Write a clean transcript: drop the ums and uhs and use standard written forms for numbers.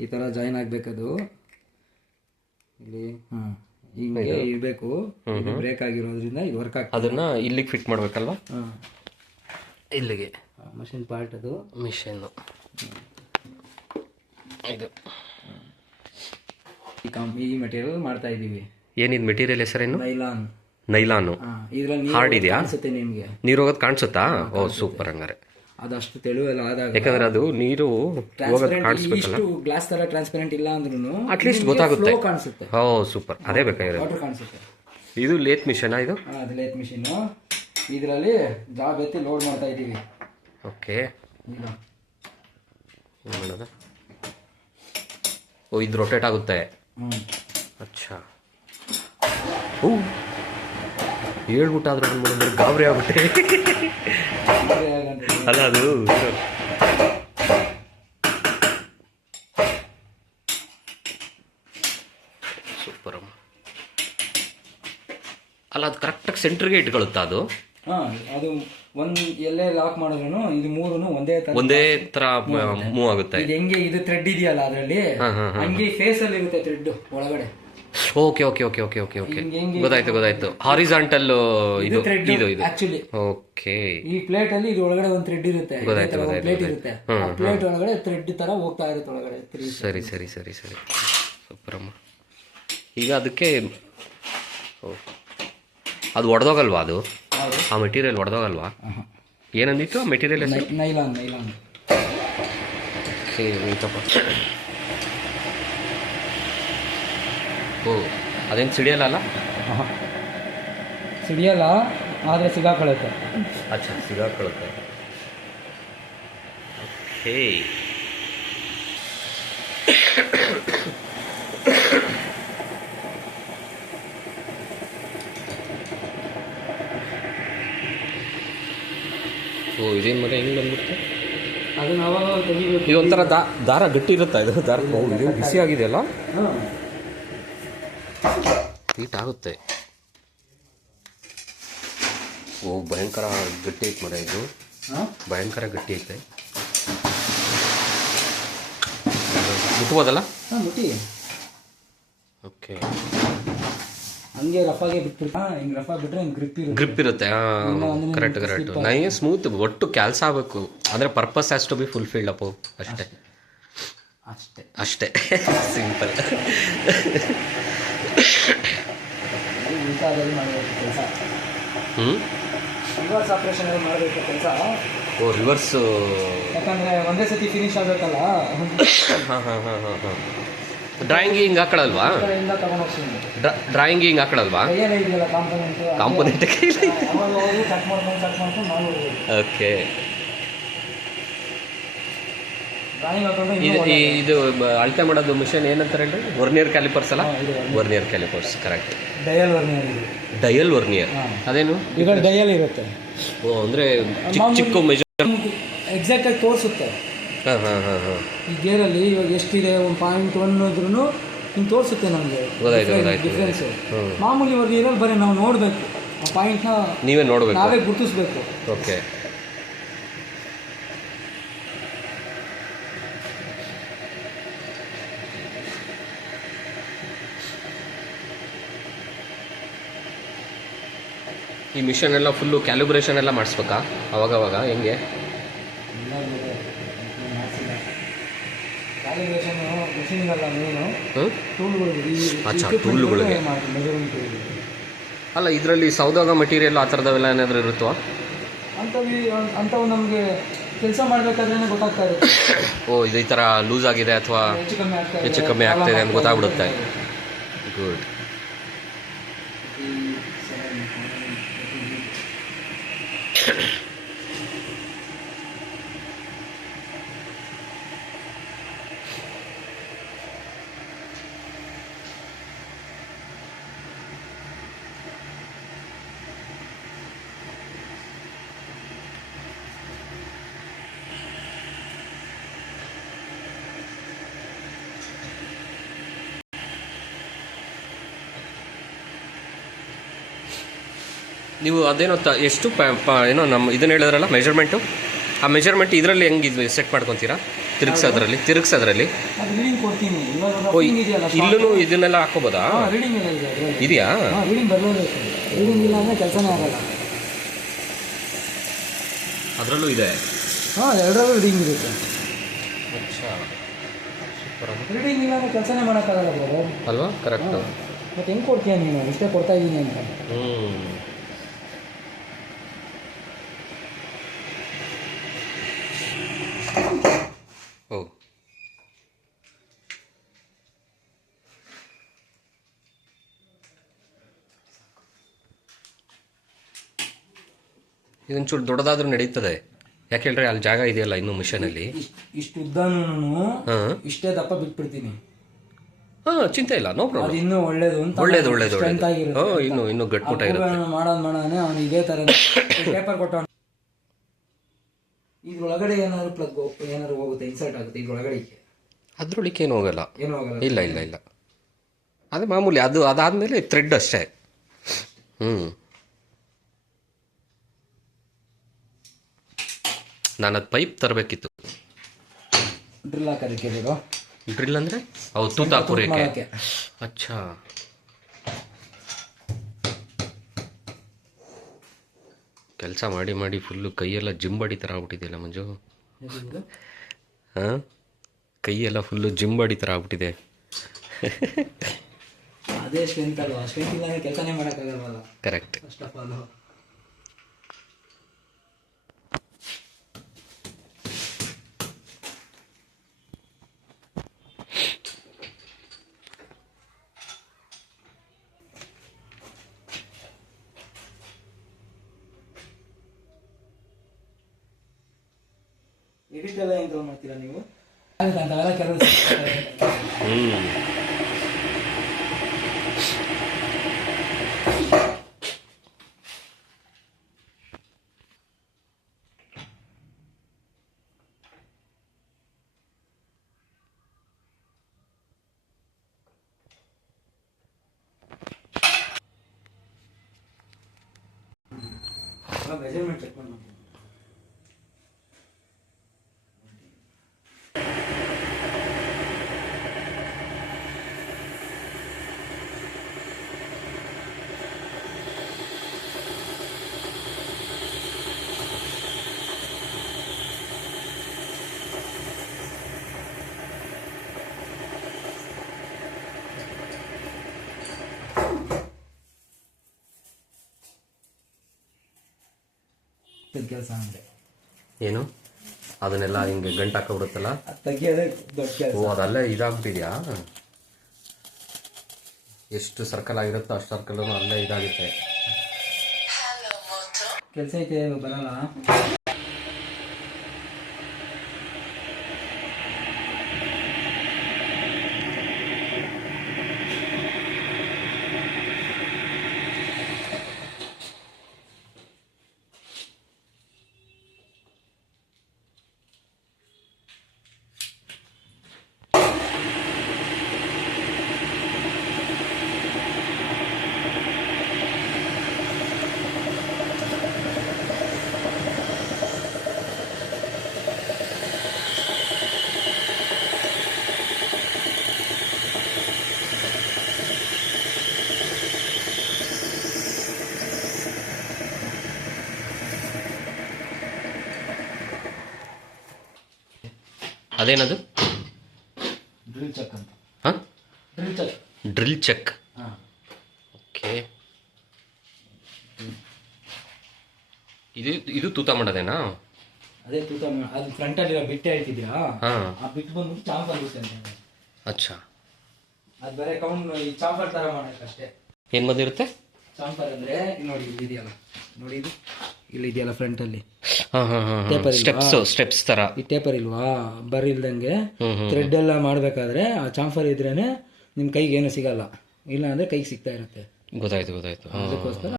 ಈ ಥರ ಜಾಯಿನ್ ಆಗಬೇಕದು ಇಲ್ಲಿ. ಹಾಂ, ಹಿಂಗೆ ಇರಬೇಕು. ಬ್ರೇಕ್ ಆಗಿರೋದ್ರಿಂದ ಇದು ವರ್ಕ್ ಆಗ್ತದೆ. ಅದನ್ನು ಇಲ್ಲಿಗೆ ಫಿಟ್ ಮಾಡಬೇಕಲ್ವ? ಹಾಂ, ಇಲ್ಲಿಗೆ ಮಷಿನ್ ಪಾರ್ಟ್ ಅದು. ಮಿಷನ್ನು ಇದು ಈ ಮೆಟೀರಿಯಲ್ ಮಾಡ್ತಾ ಇದ್ದೀವಿ. ಏನಿದು ಮೆಟೀರಿಯಲ್ ಹೆಸರೇನು? ನೈಲಾನ್. ನೈಲಾನು. ಇದರಲ್ಲಿ ಹಾರ್ಡ್ ಇದೆಯಾ? ಅನ್ಸುತ್ತೆ ನಿಮಗೆ. ನೀರು ಹೋಗೋದು ಕಾಣಿಸುತ್ತಾ? ಓ ಸೂಪರ್. ಹಂಗಾರೆ ಅದಷ್ಟು ತೆಳುವೆಲ್ಲ ಆದಾಗ, ಯಾಕಂದ್ರೆ ಅದು ನೀರು ಹೋಗೋದು ಕಾಣಿಸ್ಬೇಕಲ್ಲ. ಇಷ್ಟು ಗ್ಲಾಸ್ ತರ ಟ್ರಾನ್ಸ್ಪರೆಂಟ್ ಇಲ್ಲ ಅಂದ್ರೂ ಅಟ್ಲೀಸ್ಟ್ ಗೊತ್ತಾಗುತ್ತೆ. ಕಾಣಿಸುತ್ತೆ. ಓ ಸೂಪರ್, ಅದೇ ಬೇಕಾಗಿರೋದು. ವಾಟರ್ ಕಾಣಿಸುತ್ತೆ. ಇದು ಲೇತ್ ಮಿಷನ್ ಇದು? ಅದು ಲೇತ್ ಮಿಷಿನ್. ಇದರಲ್ಲಿ ಜಾಬ್ ಎತ್ತಿ ಲೋಡ್ ಮಾಡ್ತಾ ಇದ್ದೀವಿ. ಓಕೆ, ಮಾಡೋದು. ಓ ಇದು ರೊಟೇಟ್ ಆಗುತ್ತೆ. ಅಚ್ಚಾ. ಓ ಹೇಳ್ಬಿಟ್ಟಾದ್ರೆ ಅಂದ್ರೆ ಗಾಬರಿ ಆಗ್ಬಿಟ್ಟೆ. ಅಲ್ಲ ಅದು ಸೂಪರ್. ಅಲ್ಲ ಅದು ಕರೆಕ್ಟಾಗಿ ಸೆಂಟ್ರಿಗೆ ಇಟ್ಕೊಳ್ಳುತ್ತಾ ಅದು? ಅದು ಒಂದ್ ಎಲ್ಲೇ ಲಾಕ್ ಮಾಡಿದ್ರು ಇದು ಮೂರನ್ನು ಒಂದೇ ತರ ಮೂವ್ ಆಗುತ್ತೆ. ಇದು ಹೆಂಗೆ ಇದು ಥ್ರೆಡ್ ಇದೆಯಲ್ಲ ಅದರಲ್ಲಿ, ಹಂಗೆ ಫೇಸ್ ಅಲ್ಲಿ ಇರುತ್ತೆ ಥ್ರೆಡ್ ಒಳಗಡೆ. Okay okay okay okay okay okay, ಗೊತ್ತಾಯ್ತು. ಹಾರಿಜಾಂಟಲ್ ಇದು ಇದು ಇದು ಆಕ್ಚುಲಿ. ಓಕೆ, ಈ ಪ್ಲೇಟ್ ಅಲ್ಲಿ ಇದು ಒಳಗಡೆ ಒಂದು ಥ್ರೆಡ್ ಇರುತ್ತೆ. ಪ್ಲೇಟ್ ಇರುತ್ತೆ, ಪ್ಲೇಟ್ ಒಳಗಡೆ ಥ್ರೆಡ್ ತರ ಹೋಗ್ತಾ ಇರುತ್ತೆ ಒಳಗಡೆ. ಸರಿ ಸರಿ ಸರಿ ಸರಿ, ಸೂಪರ್ ಅಮ್ಮ. ಈಗ ಅದಕ್ಕೆ ಅದು ಒಡೆದೋಗಲ್ವಾ? ಅದು ಆ ಮೆಟೀರಿಯಲ್ ಒಡೆದೋಗಲ್ವಾ? ಏನಂದಿತ್ತು ಆ ಮೆಟೀರಿಯಲ್ ಹೆಸರು? ನೈಲಾನ್. ನೈಲಾನ್. ಓಕೆ, ಆಯ್ತಪ್ಪ. ಓ ಅದೇನು ಸಿಡಿಯಲ್ಲ? ಸಿಡಿಯಲ್ಲ, ಆದರೆ ಸಿಗಾಕೊಳ್ಳುತ್ತೆ. ಅಚ್ಚಾ, ಸಿಗಾಕೊಳ್ಳುತ್ತೆ. ಓಕೆ. ಓ ಇದೇನು ಮಗ ಹೆಂಗೆ ಬಂದ್ಬಿಡುತ್ತೆ? ಅದನ್ನ ಅವಾಗ ತೆಗಿಬೇಕು. ಇದೊಂಥರ ದಾರ ಗಟ್ಟಿ ಇರುತ್ತಾ ಇದು? ದಾರ ಇದು ಬಿಸಿ ಆಗಿದೆಯಲ್ಲ, ಹೀಟ್ ಆಗುತ್ತೆ. ಓ ಭಯಂಕರ ಗಟ್ಟಿ ಐತೆ ಮರ ಇದು, ಭಯಂಕರ ಗಟ್ಟಿ ಐತೆ. ಮುಟ್ಬೋದಲ್ಲ? ಮುಟ್ಟಿ. ಓಕೆ, ಹಂಗೆ ರಫಾಗೆ ಬಿಟ್ಬಿಟ್ಟು ಹಿಂಗೆ ರಫಾ ಬಿಟ್ರೆ ಹಿಂಗೆ ಗ್ರಿಪ್ ಇರುತ್ತೆ. Correct correct. ನನಗೆ ಸ್ಮೂತ್ ಒಟ್ಟು ಕ್ಯಾಲ್ಸ ಆಗಬೇಕು ಅಂದರೆ purpose has to be fulfilled ಅಪ್ಪು, ಅಷ್ಟೇ ಅಷ್ಟೇ ಅಷ್ಟೇ, ಸಿಂಪಲ್. ಉಲ್ಟಾದಲ್ಲಿ ಮಾಡಬೇಕು ಕೆಲಸ. ರಿವರ್ಸ್ ಆಪ್ರೇಷನ್ ಮಾಡಬೇಕು ಕೆಲಸ. ಓ ರಿವರ್ಸ್, ಯಾಕಂದರೆ ಒಂದೇ ಸತಿ ಫಿನಿಶ್ ಆಗಬೇಕಲ್ಲ. ಡ್ರಾಯಿಂಗ್ ಹಿಂಗೆ ಹಾಕೊಳ್ಳಲ್ವಾ? ಡ್ರಾಯಿಂಗ್ ಹಿಂಗೆ ಹಾಕೊಳ್ಳಲ್ವಾ? Component okay. ಇದು ಅಳತೆ ಮಾಡೋದು ಮಿಷನ್ ಏನಂತಾರೆ ಹೇಳಿ? ವರ್ನಿಯರ್ ಕ್ಯಾಲಿಪರ್ಸ್ ಅಲ್ಲ? Vernier callipers, correct. Dial vernier ಅದೇನು? ಈಗ ಡಯಲ್ ಇರುತ್ತೆ. ಓ ಅಂದರೆ ಚಿಕ್ಕ ಮೆಜರ್ ಎಕ್ಸಾಕ್ಟಾಗಿ ತೋರಿಸುತ್ತೆ. ಈ ಗೇರಲ್ಲಿ ಇವಾಗ ಎಷ್ಟಿದೆ, 1.1 ಇದ್ರೂ ಹಿಂಗೆ ತೋರಿಸುತ್ತೆ ನಮಗೆ ಡಿಫ್ರೆನ್ಸು. ಮಾಮೂಲಿ ವರ್ನಿಯರಲ್ಲಿ ಬರೀ ನಾವು ನೋಡಬೇಕು, ಆ ಪಾಯಿಂಟ್ನ ನೀವೇ ನೋಡಬೇಕು, ನಾವೇ ಗುರುತಿಸ್ಬೇಕು. ಓಕೆ. ಈ ಮಿಷನ್ ಎಲ್ಲ ಫುಲ್ಲು ಕ್ಯಾಲಿಬ್ರೇಷನ್ ಎಲ್ಲ ಮಾಡಿಸ್ಬೇಕಾ ಅವಾಗವಾಗ? ಹೆಂಗೆ? ಅಚ್ಚಾ, ಟೂಲ್ಗಳಿಗೆ. ಅಲ್ಲ ಇದರಲ್ಲಿ ಸೌದಾಗ ಮೆಟೀರಿಯಲ್ ಆ ಥರದವೆಲ್ಲ ಏನಾದರೂ ಇರುತ್ತೋ? ಅಂಥವು ನಮಗೆ ಕೆಲಸ ಮಾಡಬೇಕಾದ್ರೆ ಗೊತ್ತಾಗ್ತಾ ಇರುತ್ತೆ. ಓ ಇದು ಈ ಥರ ಲೂಸ್ ಆಗಿದೆ ಅಥವಾ ಹೆಚ್ಚು ಕಮ್ಮಿ ಆಗ್ತಾಯಿದೆ ಅಂತ ಗೊತ್ತಾಗ್ಬಿಡುತ್ತೆ. ಗುಡ್. ನೀವು ಅದೇನೋ ಎಷ್ಟು ಏನೋ ನಮ್ಮ ಇದನ್ನು ಹೇಳಿದ್ರಲ್ಲ ಮೆಜರ್ಮೆಂಟು, ಆ ಮೆಜರ್ಮೆಂಟ್ ಇದರಲ್ಲಿ ಹೆಂಗೆ ಇದು ಸೆಟ್ ಮಾಡ್ಕೊತೀರಾ? ತಿರುಗ್ಸೋದ್ರಲ್ಲಿ ಅದು ರೀಡಿಂಗ್ ಕೊಡ್ತೀನಿ. ಇವಾಗ ಓ, ರಫಿಂಗ್ ಇದೆಯಲ್ಲ, ಇಲ್ಲೂ ಇದನ್ನೆಲ್ಲ ಹಾಕೋಬೋದಾ? ರೀಡಿಂಗ್ ಎಲ್ಲ ಇದೆ ಅದ್ರಲ್ಲಿ. ಇದೆಯಾ? ರೀಡಿಂಗ್ ಬರಲೇಬೇಕು. ರೀಡಿಂಗ್ ಇಲ್ಲ ಅಂದರೆ ಕೆಲಸನೇ ಆಗಲ್ಲ. ಅದರಲ್ಲೂ ಇದೆ. ಎರಡರಲ್ಲೂ ರೀಡಿಂಗ್ ಇರುತ್ತೆ. ರೀಡಿಂಗ್ ಇಲ್ಲ ಅಂದರೆ ಕೆಲಸನೇ ಮಾಡೋಕ್ಕಾಗಲ್ಲ ಬ್ರದರ್ ಅಲ್ವಾ? ಕರೆಕ್ಟ್. ಮತ್ತೆ ಹೆಂಗೆ ಕೊಡ್ತೀಯ ನೀನು? ಇಷ್ಟೇ ಕೊಡ್ತಾ ಇದ್ದೀನಿ ಅಂತ. ಓ, ಇದೊಂಚೂರು ದೊಡ್ಡದಾದ್ರೂ ನಡೀತದೆ. ಯಾಕೆ ಹೇಳ್ರಿ, ಅಲ್ಲಿ ಜಾಗ ಇದೆಯಲ್ಲ ಇನ್ನೂ ಮಿಷನಲ್ಲಿ. ಇಷ್ಟು ಉದ್ದನೂ ಹಾಂ ಇಷ್ಟೇ ದಪ್ಪ ಬಿಟ್ಬಿಡ್ತೀನಿ. ಹಾಂ, ಚಿಂತೆ ಇಲ್ಲ, ನೋ ಪ್ರಾಬ್ಲಮ್. ಅದು ಇನ್ನೂ ಒಳ್ಳೇದು ಅಂತ. ಒಳ್ಳೇದು. ಇನ್ನೂ ಗಟ್ಮುಟ್ಟಾಗಿರುತ್ತೆ. ಮಾಡೋಣ ಅವನು ಇದೇ ಥರ ಪೇಪರ್ ಕೊಟ್ಟು ಇದ್ರೊಳಗಡೆ ಏನಾದ್ರು ಪ್ಲಗ್ ಏನಾದ್ರು ಹೋಗುತ್ತೆ, ಇನ್ಸರ್ಟ್ ಆಗುತ್ತೆ ಇದ್ರೊಳಗಡೆ. ಅದ್ರೊಳಕ್ಕೆ ಏನು ಹೋಗಲ್ಲ. ಏನೂ ಹೋಗಲ್ಲ. ಇಲ್ಲ. ಅದೇ ಮಾಮೂಲಿ. ಅದಾದಮೇಲೆ ಥ್ರೆಡ್ ಅಷ್ಟೇ. ನಾನು ಅದು ಪೈಪ್ ತರಬೇಕಿತ್ತು. ಡ್ರಿಲ್ ಹಾಕೋದಕ್ಕೆ ಬೇಕು. ಡ್ರಿಲ್ ಅಂದರೆ ಹೌದು, ತೂತು ಹಾಕೋಕೆ. ಅಚ್ಚಾ, ಕೆಲಸ ಮಾಡಿ ಫುಲ್ಲು ಕೈಯೆಲ್ಲ ಜಿಂಬಡಿ ಥರ ಆಗ್ಬಿಟ್ಟಿದೆಯಲ್ಲ ಮಂಜು. ಹಾಂ, ಕೈಯೆಲ್ಲ ಫುಲ್ಲು ಜಿಂಬಡಿ ಥರ ಆಗ್ಬಿಟ್ಟಿದೆ. ಅದೇ ಸ್ಟ್ರೆಂತ್ ಅಲ್ವಾ? ಸ್ಟ್ರೆಂತ್ ಇಲ್ಲ ಕೆಲಸನೇ ಮಾಡೋಕ್ಕಾಗಲ್ವಲ್ಲ. Correct. First of all edit ಎಲ್ಲ ಹೆಂಗೆ ಮಾಡ್ತೀರಾ ನೀವು? ಅಂತೆಲ್ಲ ಕೆಲವು ಮೆಜರ್ಮೆಂಟ್ ಚೆಕ್ ಮಾಡಿ. ಕೆಲಸ ಅಂದರೆ ಏನು, ಅದನ್ನೆಲ್ಲ ಹಿಂಗೆ ಗಂಟು ಹಾಕೋಬಿಡುತ್ತಲ್ಲ, ತೆಗಿಯೋದೇ ದೊಡ್ಡ ಕೆಲಸ. ಓ, ಅದಲ್ಲೇ ಇದಾಗ್ಬಿಟ್ಟಿದ್ಯಾ? ಎಷ್ಟು ಸರ್ಕಲ್ ಆಗಿರುತ್ತೋ ಅಷ್ಟು ಸರ್ಕಲ್ ಅಲ್ಲೇ ಇದಾಗುತ್ತೆ. ಕೆಲಸ ಐತೆ, ಬರಲ್ಲ. ಅದೇನದು? ಡ್ರಿಲ್ ಚೆಕ್ ಅಂತ. ಹಾಂ, ಡ್ರಿಲ್ ಚೆಕ್. Drill check. ಹಾಂ, ಓಕೆ. ಇದು ತೂತ ಮಾಡೋದೇನಾ? ಅದೇ ತೂತ ಅದು ಫ್ರಂಟಲ್ಲಿ ಬಿಟ್ಟು ಹೇಳ್ತಿದ್ದೀರಾ? ಹಾಂ, ಆ ಬಿಟ್ಟು ಬಂದ್ಬಿಟ್ಟು ಚಾಂಪರ್ ಬಿಟ್ಟು ಅಂತ. ಅಚ್ಚಾ, ಅದು ಬರೀ ಕೌಂಟ್ ಈ ಚಾಂಪರ್ ಥರ ಮಾಡೋಕ್ಕಷ್ಟೇ. ಏನು ಬಂದಿರುತ್ತೆ ಚಾಂಪರ್ ಅಂದರೆ ನೋಡಿ ಇಲ್ಲಿ ಇದೆಯಲ್ಲ, ನೋಡಿ ಇದು ಇಲ್ಲಿ ಇದೆಯಲ್ಲ ಫ್ರಂಟಲ್ಲಿ. ಸ್ಟೆಪ್ಸ್ ತರ ಈ ಟೇಪರ್ ಇಲ್ವಾ? ಬರಿಲ್ದಂಗೆ ಥ್ರೆಡ್ ಎಲ್ಲ ಮಾಡಬೇಕಾದ್ರೆ ಆ ಚಾಂಫರ್ ಇದ್ರೇನೆ ನಿಮ್ಮ ಕೈಗೆ ಏನು ಸಿಗಲ್ಲ, ಇಲ್ಲ ಅಂದರೆ ಕೈಗೆ ಸಿಗ್ತಾ ಇರುತ್ತೆ. ಗೊತ್ತಾಯ್ತು. ಅದಕ್ಕೋಸ್ಕರ